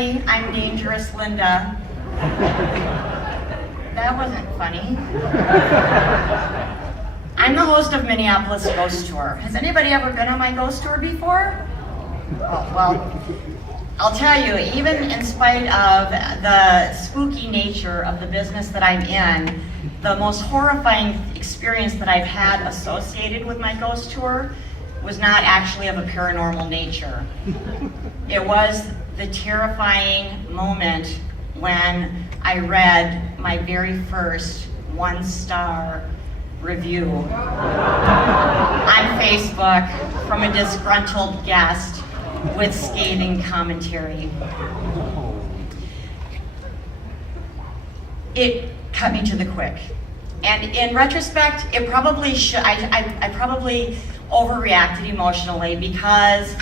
everybody, I'm Dangerous Linda. That wasn't funny. I'm the host of Minneapolis Ghost Tour. Has anybody ever been on my ghost tour before? Oh, well, I'll tell you, even in spite of the spooky nature of the business that I'm in, the most horrifying experience that I've had associated with my ghost tour was not actually of a paranormal nature. It was the terrifying moment when I read my very first 1-star review on Facebook from a disgruntled guest with scathing commentary. It cut me to the quick. And in retrospect, it probably should, I probably overreacted emotionally because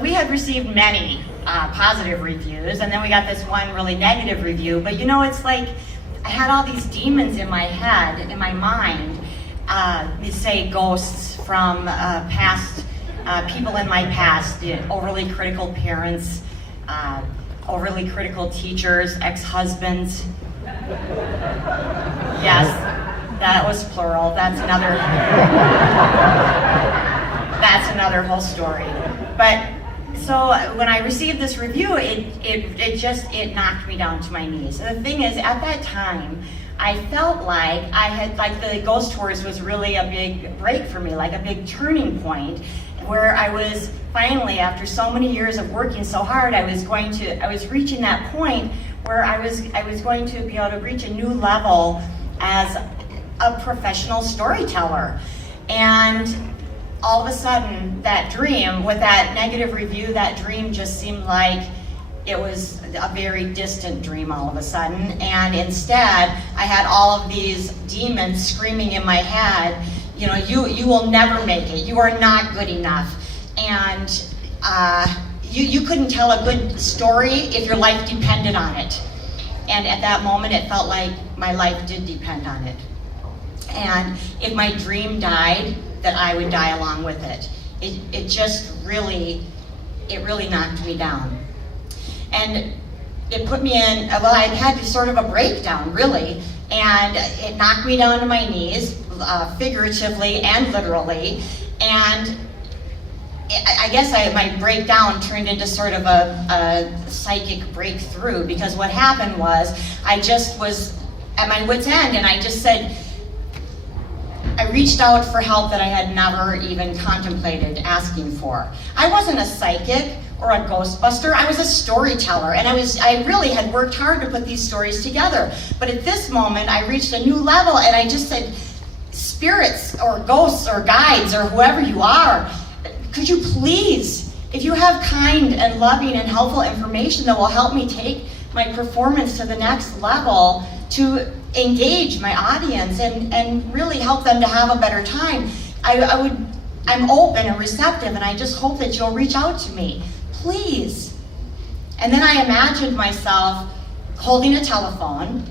we had received many positive reviews, and then we got this one really negative review. But you know, it's like I had all these demons in my head, in my mind, say ghosts from past people in my past, overly critical parents, overly critical teachers, ex-husbands. Yes, that was plural. That's another whole story. But so when I received this review, it knocked me down to my knees. And the thing is, at that time, I felt like the ghost tours was really a big break for me, like a big turning point, where I was finally, after so many years of working so hard, I was reaching that point where I was going to be able to reach a new level as a professional storyteller. And all of a sudden, that dream, with that negative review, that dream just seemed like it was a very distant dream all of a sudden. And instead, I had all of these demons screaming in my head, you know, you will never make it. You are not good enough. And you couldn't tell a good story if your life depended on it. And at that moment, it felt like my life did depend on it. And if my dream died, that I would die along with it. It just really knocked me down. And it put me in, well, I had sort of a breakdown, really. And it knocked me down to my knees, figuratively and literally. And I guess my breakdown turned into sort of a psychic breakthrough, because what happened was I just was at my wit's end, and I just said, I reached out for help that I had never even contemplated asking for. I wasn't a psychic or a ghostbuster. I was a storyteller, and I really had worked hard to put these stories together. But at this moment, I reached a new level, and I just said, spirits or ghosts or guides or whoever you are, could you please, if you have kind and loving and helpful information that will help me take my performance to the next level, to engage my audience and really help them to have a better time, I'm open and receptive, and I just hope that you'll reach out to me, please. And then I imagined myself holding a telephone,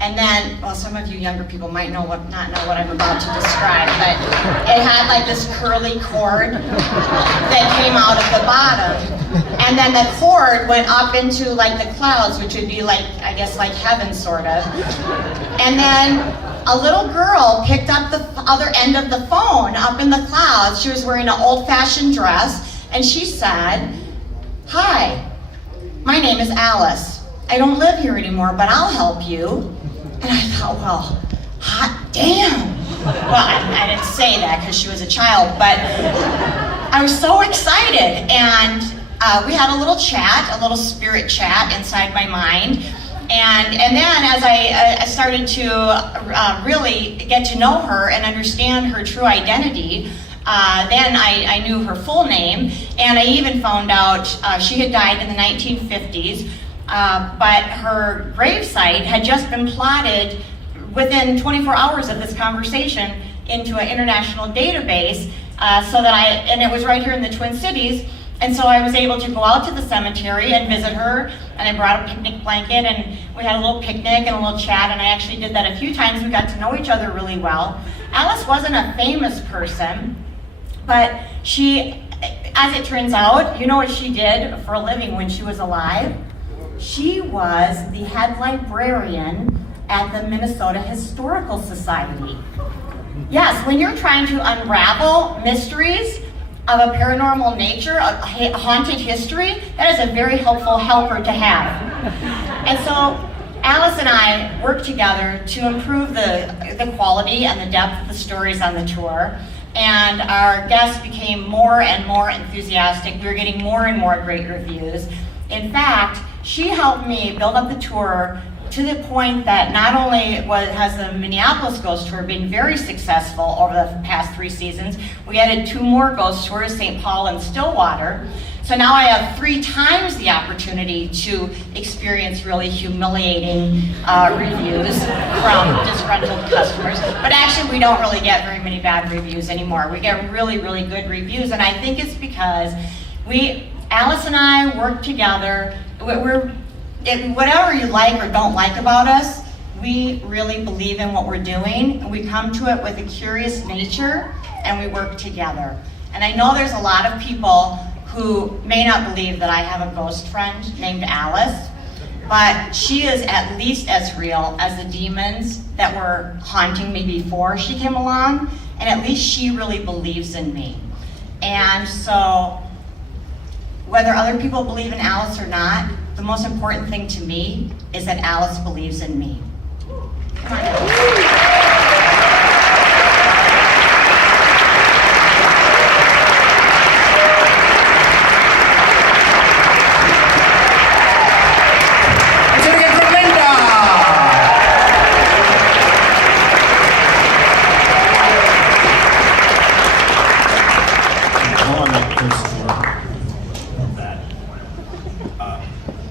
and then, well, some of you younger people might not know what I'm about to describe, but it had like this curly cord that came out of the bottom. And then the cord went up into like the clouds, which would be like, I guess, like heaven, sort of. And then a little girl picked up the other end of the phone up in the clouds. She was wearing an old-fashioned dress, and she said, "Hi, my name is Alice. I don't live here anymore, but I'll help you." And I thought, well, hot damn. Well, I didn't say that because she was a child, but I was so excited. And we had a little chat, a little spirit chat inside my mind. And then as I started to really get to know her and understand her true identity, then I knew her full name, and I even found out she had died in the 1950s. But her gravesite had just been plotted within 24 hours of this conversation into an international database, and it was right here in the Twin Cities. And so I was able to go out to the cemetery and visit her, and I brought a picnic blanket, and we had a little picnic and a little chat, and I actually did that a few times. We got to know each other really well. Alice wasn't a famous person, but she as it turns out, you know what she did for a living when she was alive? She was the head librarian at the Minnesota Historical Society. Yes, when you're trying to unravel mysteries of a paranormal nature, a haunted history, that is a very helpful helper to have. And so Alice and I worked together to improve the quality and the depth of the stories on the tour. And our guests became more and more enthusiastic. We were getting more and more great reviews. In fact, she helped me build up the tour to the point that not only has the Minneapolis ghost tour been very successful over the past 3 seasons, we added 2 more ghost tours, St. Paul and Stillwater. So now I have 3 times the opportunity to experience really humiliating reviews from disgruntled customers. But actually, we don't really get very many bad reviews anymore. We get really, really good reviews, and I think it's because Alice and I work together. Whatever you like or don't like about us, we really believe in what we're doing, and we come to it with a curious nature, and we work together. And I know there's a lot of people who may not believe that I have a ghost friend named Alice, but she is at least as real as the demons that were haunting me before she came along, and at least she really believes in me. And so, whether other people believe in Alice or not, the most important thing to me is that Alice believes in me. Come on.